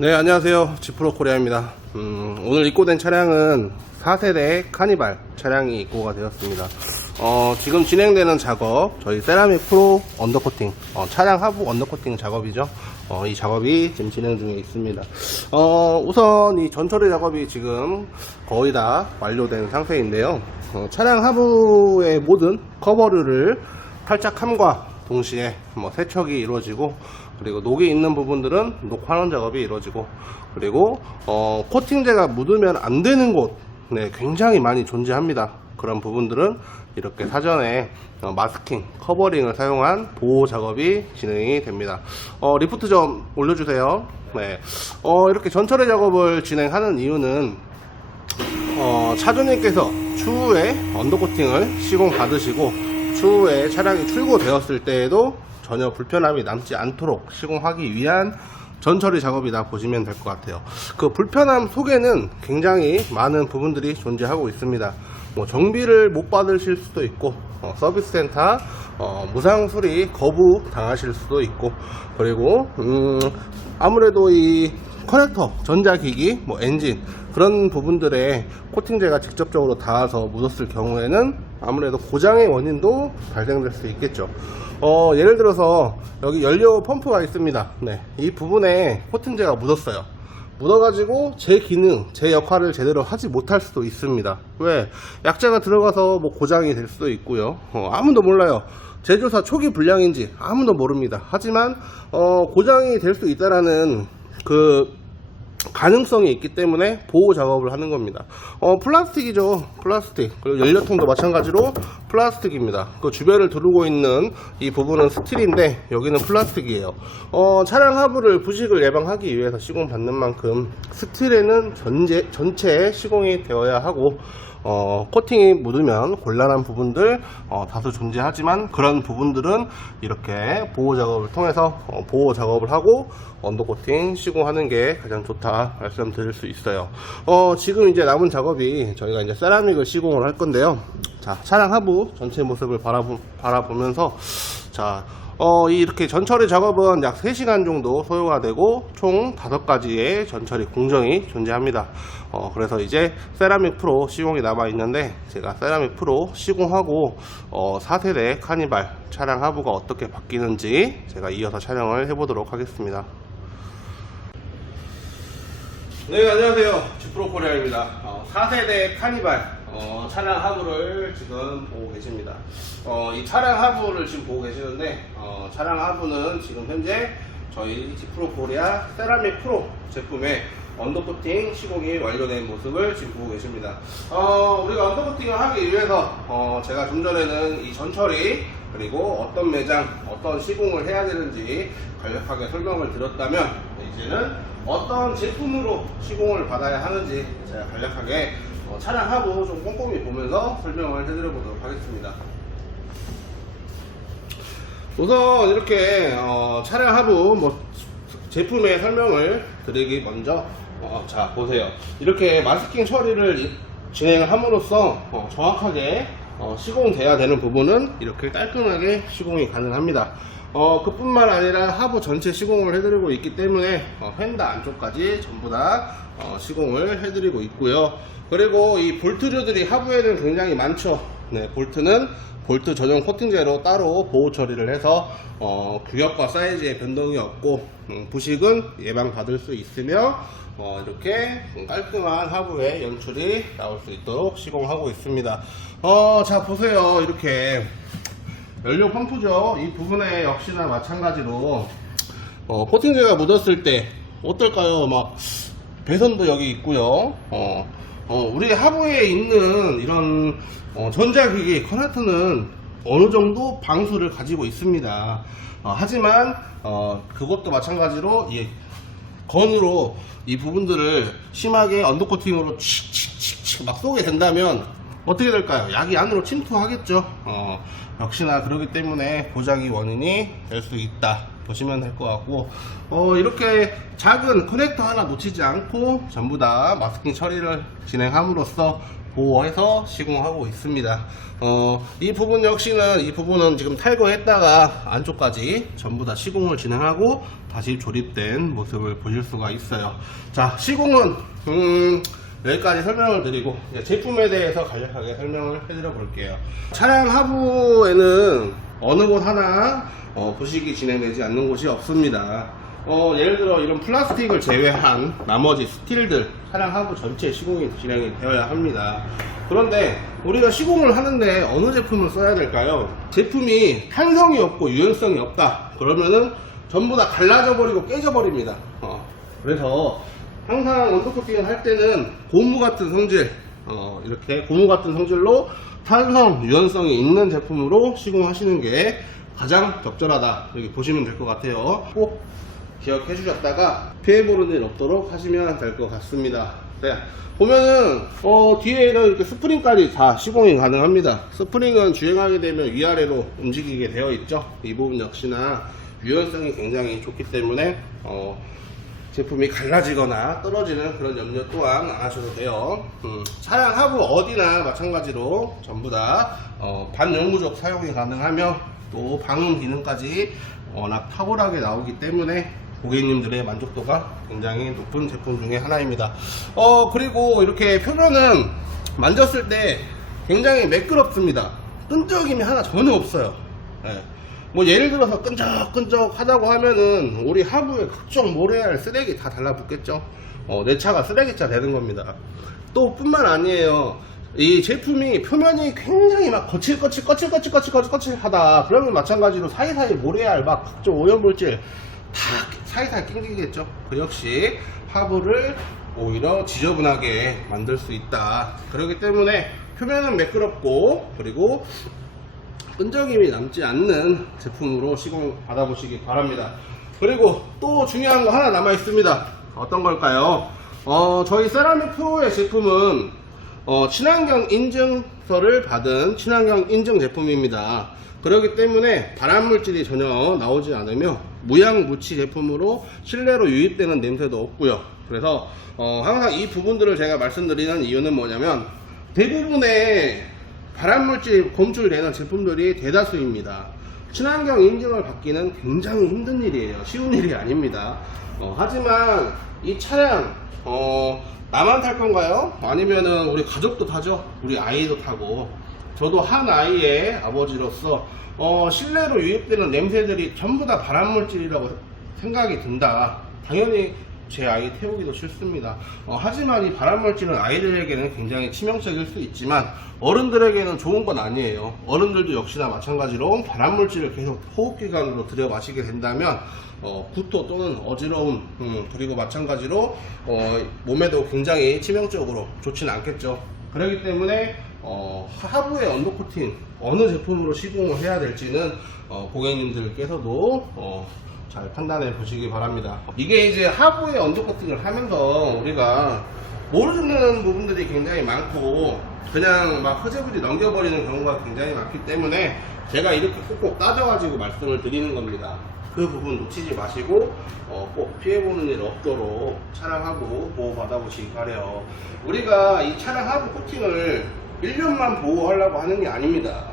네, 안녕하세요. 지프로 코리아입니다. 음, 오늘 입고된 차량은 4세대 카니발 차량이 입고가 되었습니다. 어, 지금 진행되는 작업, 저희 세라믹 프로 언더코팅, 어, 차량 하부 언더코팅 작업이죠. 어, 이 작업이 지금 진행 중에 있습니다. 어, 우선 이 전처리 작업이 지금 거의 다 완료된 상태인데요. 어, 차량 하부의 모든 커버류를 탈착함과 동시에 뭐 세척이 이루어지고 그리고 녹이 있는 부분들은 녹 환원 작업이 이루어지고 그리고 어, 코팅제가 묻으면 안 되는 곳 네, 굉장히 많이 존재합니다. 그런 부분들은 이렇게 사전에 어, 마스킹, 커버링을 사용한 보호 작업이 진행이 됩니다. 어, 리프트 좀 올려주세요. 네, 어, 이렇게 전철의 작업을 진행하는 이유는 어, 차주님께서 추후에 언더코팅을 시공 받으시고 추후에 차량이 출고되었을 때에도 전혀 불편함이 남지 않도록 시공하기 위한 전처리 작업이다 보시면 될 것 같아요. 그 불편함 속에는 굉장히 많은 부분들이 존재하고 있습니다. 뭐 정비를 못 받으실 수도 있고 어, 서비스 센터 어, 무상 수리 거부 당하실 수도 있고 그리고 음, 아무래도 이 커넥터, 전자기기, 뭐 엔진 그런 부분들에 코팅제가 직접적으로 닿아서 묻었을 경우에는 아무래도 고장의 원인도 발생될 수 있겠죠. 어, 예를 들어서 여기 연료 펌프가 있습니다. 네, 이 부분에 코팅제가 묻었어요. 묻어가지고 제 기능, 제 역할을 제대로 하지 못할 수도 있습니다. 왜? 약자가 들어가서 뭐 고장이 될 수도 있고요. 어, 아무도 몰라요. 제조사 초기 불량인지 아무도 모릅니다. 하지만 어, 고장이 될 수 있다라는 그 가능성이 있기 때문에 보호 작업을 하는 겁니다. 어, 플라스틱이죠. 플라스틱. 그리고 연료통도 마찬가지로 플라스틱입니다. 그 주변을 두르고 있는 이 부분은 스틸인데 여기는 플라스틱이에요. 어, 차량 하부를 부식을 예방하기 위해서 시공받는 만큼 스틸에는 전제, 전체 시공이 되어야 하고 어, 코팅이 묻으면 곤란한 부분들 어, 다소 존재하지만 그런 부분들은 이렇게 보호 작업을 통해서 어, 보호 작업을 하고 언더 코팅 시공하는 게 가장 좋다 말씀드릴 수 있어요. 어, 지금 이제 남은 작업이 저희가 이제 세라믹을 시공을 할 건데요. 자, 차량 하부 전체 모습을 바라보, 바라보면서 자, 어, 이 이렇게 전처리 작업은 약 3시간 정도 소요가 되고 총 5가지의 전처리 공정이 존재합니다. 어, 그래서 이제 세라믹 프로 시공이 남아 있는데 제가 세라믹 프로 시공하고 어, 4세대 카니발 차량 하부가 어떻게 바뀌는지 제가 이어서 촬영을 해보도록 하겠습니다. 네, 안녕하세요. 지프로 코리아입니다. 어, 4세대 카니발 어, 차량 하부를 지금 보고 계십니다. 어, 이 차량 하부를 지금 보고 계시는데 어, 차량 하부는 지금 현재 저희 지프로 코리아 세라믹 프로 제품의 언더코팅 시공이 완료된 모습을 지금 보고 계십니다. 어, 우리가 언더코팅을 하기 위해서 어, 제가 좀 전에는 이 전처리 그리고 어떤 매장 어떤 시공을 해야 되는지 간략하게 설명을 드렸다면 이제는 어떤 제품으로 시공을 받아야 하는지 제가 간략하게 어, 차량 하부 좀 꼼꼼히 보면서 설명을 해드려 보도록 하겠습니다. 우선 이렇게 어, 차량 하부 뭐 제품의 설명을 드리기 먼저 어, 자 보세요. 이렇게 마스킹 처리를 이- 진행을 함으로써 어, 정확하게 어, 시공돼야 되는 부분은 이렇게 깔끔하게 시공이 가능합니다. 어, 그뿐만 아니라 하부 전체 시공을 해드리고 있기 때문에 어, 휀다 안쪽까지 전부 다 어, 시공을 해드리고 있고요. 그리고 이 볼트류들이 하부에는 굉장히 많죠. 네, 볼트는 볼트 전용 코팅제로 따로 보호 처리를 해서 어, 규격과 사이즈에 변동이 없고 음, 부식은 예방받을 수 있으며 어, 이렇게 깔끔한 하부의 연출이 나올 수 있도록 시공하고 있습니다. 어, 자 보세요 이렇게 연료 펌프죠. 이 부분에 역시나 마찬가지로 어, 코팅제가 묻었을 때 어떨까요? 막 배선도 여기 있고요. 어, 어, 우리 하부에 있는 이런 어, 전자기기 커넥터는 어느 정도 방수를 가지고 있습니다. 어, 하지만 어, 그것도 마찬가지로 이 건으로 이 부분들을 심하게 언더코팅으로 칙칙칙칙 막 쏘게 된다면 어떻게 될까요? 약이 안으로 침투하겠죠. 어, 역시나 그러기 때문에 고장이 원인이 될 수 있다. 보시면 될 것 같고 어, 이렇게 작은 커넥터 하나 놓치지 않고 전부 다 마스킹 처리를 진행함으로써 보호해서 시공하고 있습니다. 어, 이 부분 역시는 이 부분은 지금 탈거했다가 안쪽까지 전부 다 시공을 진행하고 다시 조립된 모습을 보실 수가 있어요. 자, 시공은 음, 여기까지 설명을 드리고 이제 제품에 대해서 간략하게 설명을 해드려 볼게요. 차량 하부에는 어느 곳 하나 어, 부식이 진행되지 않는 곳이 없습니다. 어, 예를 들어 이런 플라스틱을 제외한 나머지 스틸들 차량 하부 전체 시공이 진행이 되어야 합니다. 그런데 우리가 시공을 하는데 어느 제품을 써야 될까요? 제품이 탄성이 없고 유연성이 없다. 그러면은 전부 다 갈라져 버리고 깨져 버립니다. 어, 그래서 항상 원터코팅을 할 때는 고무 같은 성질, 어, 이렇게 고무 같은 성질로 탄성, 유연성이 있는 제품으로 시공하시는 게 가장 적절하다. 여기 보시면 될 것 같아요. 꼭 기억해 주셨다가 피해 보는 일 없도록 하시면 될 것 같습니다. 네. 보면은, 어, 뒤에는 이렇게 스프링까지 다 시공이 가능합니다. 스프링은 주행하게 되면 위아래로 움직이게 되어 있죠. 이 부분 역시나 유연성이 굉장히 좋기 때문에, 어, 제품이 갈라지거나 떨어지는 그런 염려 또한 안 하셔도 돼요. 음, 차량 하부 어디나 마찬가지로 전부 다 어, 반영구적 사용이 가능하며 또 방음 기능까지 워낙 탁월하게 나오기 때문에 고객님들의 만족도가 굉장히 높은 제품 중에 하나입니다. 어 그리고 이렇게 표면은 만졌을 때 굉장히 매끄럽습니다. 끈적임이 하나 전혀 없어요. 예. 뭐 예를 들어서 끈적끈적 하다고 하면은 우리 하부에 각종 모래알 쓰레기 다 달라붙겠죠. 어, 내 차가 쓰레기차 되는 겁니다. 또 뿐만 아니에요. 이 제품이 표면이 굉장히 막 거칠 거칠 거칠 거칠 거칠 거칠 거칠 하다. 그러면 마찬가지로 사이사이 모래알 막 각종 오염물질 다 사이사이 낑기겠죠. 그 역시 하부를 오히려 지저분하게 만들 수 있다. 그렇기 때문에 표면은 매끄럽고 그리고 끈적임이 남지 않는 제품으로 시공 받아보시기 바랍니다. 그리고 또 중요한 거 하나 남아 있습니다. 어떤 걸까요? 어, 저희 세라믹 프로의 제품은 어, 친환경 인증서를 받은 친환경 인증 제품입니다. 그렇기 때문에 발암물질이 전혀 나오지 않으며 무향무치 제품으로 실내로 유입되는 냄새도 없고요. 그래서 어, 항상 이 부분들을 제가 말씀드리는 이유는 뭐냐면 대부분의 발암물질 검출되는 제품들이 대다수입니다. 친환경 인증을 받기는 굉장히 힘든 일이에요. 쉬운 일이 아닙니다. 어, 하지만 이 차량 어, 나만 탈 건가요? 아니면은 우리 가족도 타죠? 우리 아이도 타고 저도 한 아이의 아버지로서 어, 실내로 유입되는 냄새들이 전부 다 발암물질이라고 생각이 든다. 당연히 제 아이 태우기도 싫습니다. 어, 하지만 이 발암물질은 아이들에게는 굉장히 치명적일 수 있지만 어른들에게는 좋은 건 아니에요. 어른들도 역시나 마찬가지로 발암물질을 계속 호흡기관으로 들여 마시게 된다면 어, 구토 또는 어지러움 음, 그리고 마찬가지로 어, 몸에도 굉장히 치명적으로 좋지는 않겠죠. 그렇기 때문에 어, 하부의 언더코팅 어느 제품으로 시공을 해야 될지는 어, 고객님들께서도 어, 잘 판단해 보시기 바랍니다. 이게 이제 하부의 언더 코팅을 하면서 우리가 모르는 부분들이 굉장히 많고 그냥 막 흐지부지 넘겨버리는 경우가 굉장히 많기 때문에 제가 이렇게 꼭꼭 따져가지고 말씀을 드리는 겁니다. 그 부분 놓치지 마시고 어, 꼭 피해보는 일 없도록 차량하고 보호 받아보시기 바래요. 우리가 이 차량 하부 코팅을 1년만 보호하려고 하는 게 아닙니다.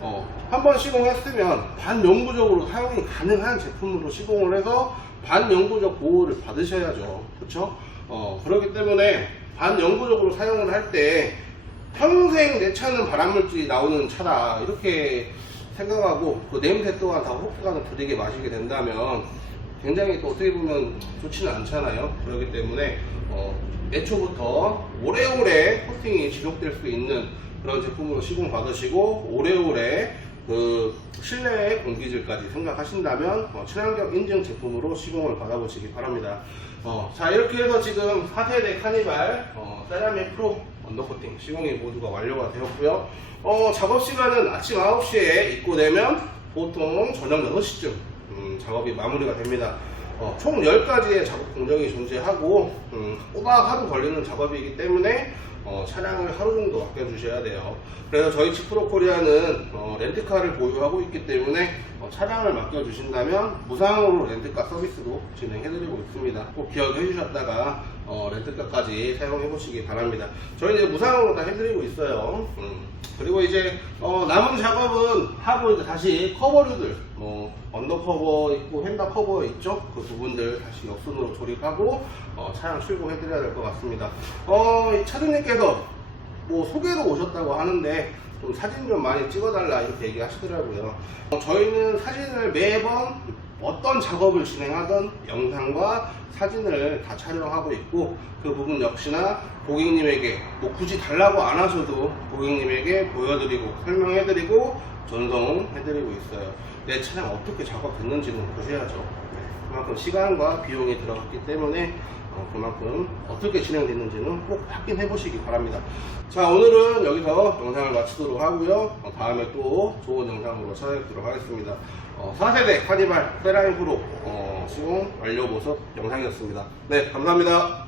어, 한 번 시공했으면 반영구적으로 사용이 가능한 제품으로 시공을 해서 반영구적 보호를 받으셔야죠. 그렇죠? 어, 그렇기 때문에 반영구적으로 사용을 할 때 평생 내 차는 발암물질이 나오는 차다 이렇게 생각하고 그 냄새 또한 다 호흡기관을 들이게 마시게 된다면 굉장히 또 어떻게 보면 좋지는 않잖아요. 그렇기 때문에 어, 애초부터 오래오래 코팅이 지속될 수 있는 그런 제품으로 시공 받으시고 오래오래 그 실내 공기질까지 생각하신다면 어, 친환경 인증 제품으로 시공을 받아보시기 바랍니다. 어, 자 이렇게 해서 지금 4세대 카니발 어, 세라믹 프로 언더코팅 시공이 모두가 완료가 되었고요. 어, 작업 시간은 아침 9시에 입고되면 보통 저녁 6시쯤 음, 작업이 마무리가 됩니다. 어, 총 10가지의 작업 공정이 존재하고 음, 꼬박 하루 걸리는 작업이기 때문에 어, 차량을 하루 정도 맡겨주셔야 돼요. 그래서 저희 치프로코리아는 어, 렌트카를 보유하고 있기 때문에 어, 차량을 맡겨주신다면 무상으로 렌트카 서비스도 진행해드리고 있습니다. 꼭 기억해 주셨다가 어, 렌트카까지 사용해 보시기 바랍니다. 저희 이제 무상으로 다 해드리고 있어요. 음. 그리고 이제 어, 남은 작업은 하고 이제 다시 커버류들 뭐 언더 커버 있고 휀다 커버 있죠? 그 부분들 다시 역순으로 조립하고 어, 차량 출고해 드려야 될 것 같습니다. 어, 이 차주님께서 뭐 소개로 오셨다고 하는데 좀 사진 좀 많이 찍어달라 이렇게 얘기하시더라고요. 어, 저희는 사진을 매번 어떤 작업을 진행하던 영상과 사진을 다 촬영하고 있고 그 부분 역시나 고객님에게 뭐 굳이 달라고 안 하셔도 고객님에게 보여드리고 설명해드리고 전송해드리고 있어요. 내 차량 어떻게 작업됐는지는 보셔야죠. 네, 그만큼 시간과 비용이 들어갔기 때문에 어, 그만큼 어떻게 진행됐는지는 꼭 확인해 보시기 바랍니다. 자, 오늘은 여기서 영상을 마치도록 하고요. 어, 다음에 또 좋은 영상으로 찾아뵙도록 하겠습니다. 어, 4세대 카니발 페라인 프로 어, 시공 완료 모습 영상이었습니다. 네, 감사합니다.